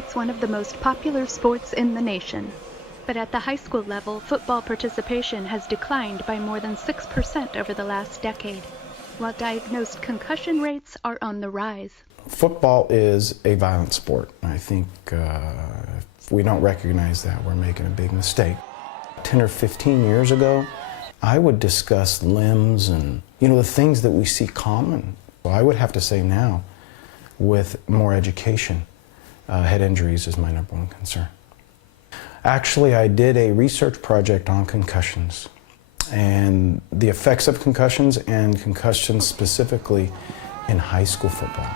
It's one of the most popular sports in the nation. But at the high school level, football participation has declined by more than 6% over the last decade, while diagnosed concussion rates are on the rise. Football is a violent sport. I think if we don't recognize that, we're making a big mistake. 10 or 15 years ago, I would discuss limbs and, the things that we see common. Well, I would have to say now, with more education, head injuries is my number one concern. Actually, I did a research project on concussions and the effects of concussions and concussions specifically in high school football.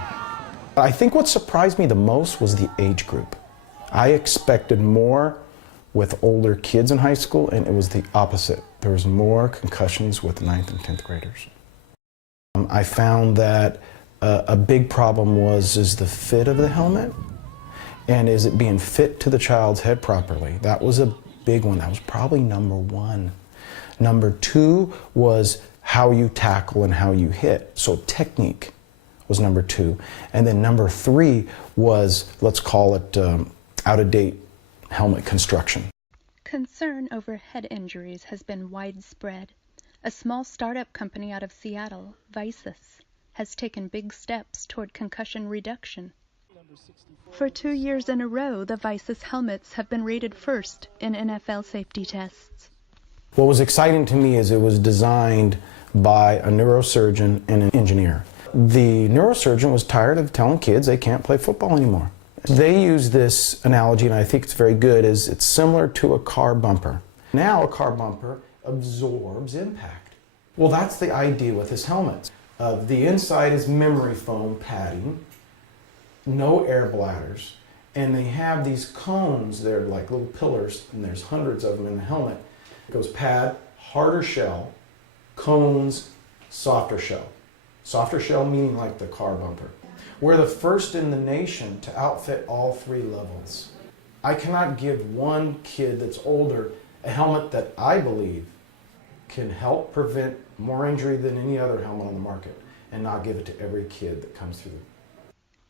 I think what surprised me the most was the age group. I expected more with older kids in high school, and it was the opposite. There was more concussions with 9th and 10th graders. I found that a big problem is the fit of the helmet, and is it being fit to the child's head properly? That was a big one. That was probably number one. Number two was how you tackle and how you hit. So technique was number two. And then number three was, let's call it out-of-date helmet construction. Concern over head injuries has been widespread. A small startup company out of Seattle, Visus, has taken big steps toward concussion reduction. For 2 years in a row, the Visus helmets have been rated first in NFL safety tests. What was exciting to me is it was designed by a neurosurgeon and an engineer. The neurosurgeon was tired of telling kids they can't play football anymore. They use this analogy, and I think it's very good, is it's similar to a car bumper. Now a car bumper absorbs impact. Well, that's the idea with this helmet. The inside is memory foam padding, no air bladders, and they have these cones. They're like little pillars, and there's hundreds of them in the helmet. It goes pad, harder shell, cones, softer shell. Softer shell meaning like the car bumper. We're the first in the nation to outfit all three levels. I cannot give one kid that's older a helmet that I believe can help prevent more injury than any other helmet on the market, and not give it to every kid that comes through.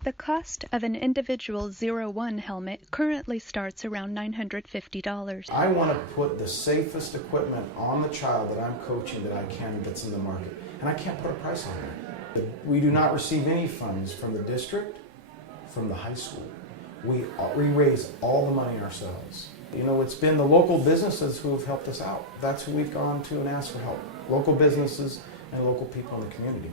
The cost of an individual 01 helmet currently starts around $950. I want to put the safest equipment on the child that I'm coaching that I can that's in the market, and I can't put a price on that. We do not receive any funds from the district, from the high school. We raise all the money ourselves. It's been the local businesses who have helped us out. That's who we've gone to and asked for help. Local businesses and local people in the community.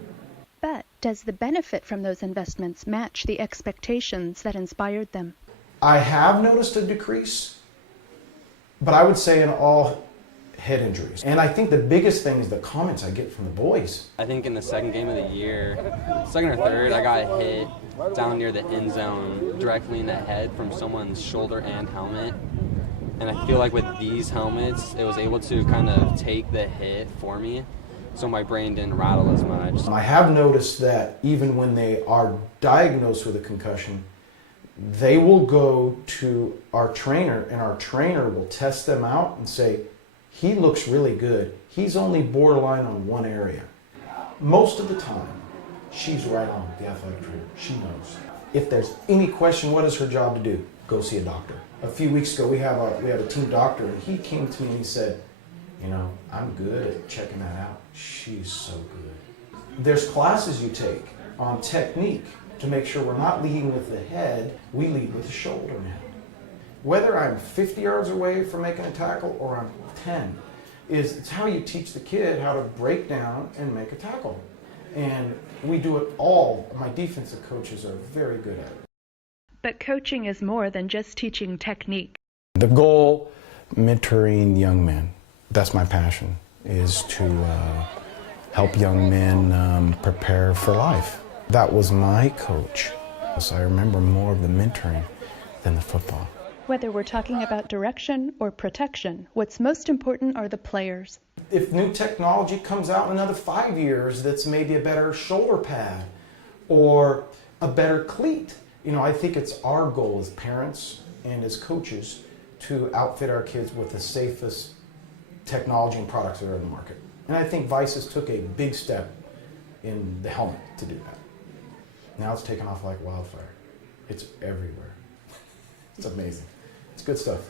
But does the benefit from those investments match the expectations that inspired them? I have noticed a decrease, but I would say in all head injuries. And I think the biggest thing is the comments I get from the boys. I think in the second game of the year, second or third, I got hit down near the end zone directly in the head from someone's shoulder and helmet. And I feel like with these helmets, it was able to kind of take the hit for me, so my brain didn't rattle as much. I have noticed that even when they are diagnosed with a concussion, they will go to our trainer, and our trainer will test them out and say, he looks really good. He's only borderline on one area. Most of the time, she's right on with the athletic trainer. She knows. If there's any question, what is her job to do? Go see a doctor. A few weeks ago, we have a team doctor, and he came to me and he said, I'm good at checking that out. She's so good. There's classes you take on technique to make sure we're not leading with the head, we lead with the shoulder now. Whether I'm 50 yards away from making a tackle or I'm 10, it's how you teach the kid how to break down and make a tackle. And we do it all. My defensive coaches are very good at it. But coaching is more than just teaching technique. The goal, mentoring young men. That's my passion, is to help young men prepare for life. That was my coach. So I remember more of the mentoring than the football. Whether we're talking about direction or protection, what's most important are the players. If new technology comes out in another 5 years that's maybe a better shoulder pad or a better cleat, I think it's our goal as parents and as coaches to outfit our kids with the safest technology and products that are in the market. And I think Visus took a big step in the helmet to do that. Now it's taken off like wildfire. It's everywhere. It's amazing. It's good stuff.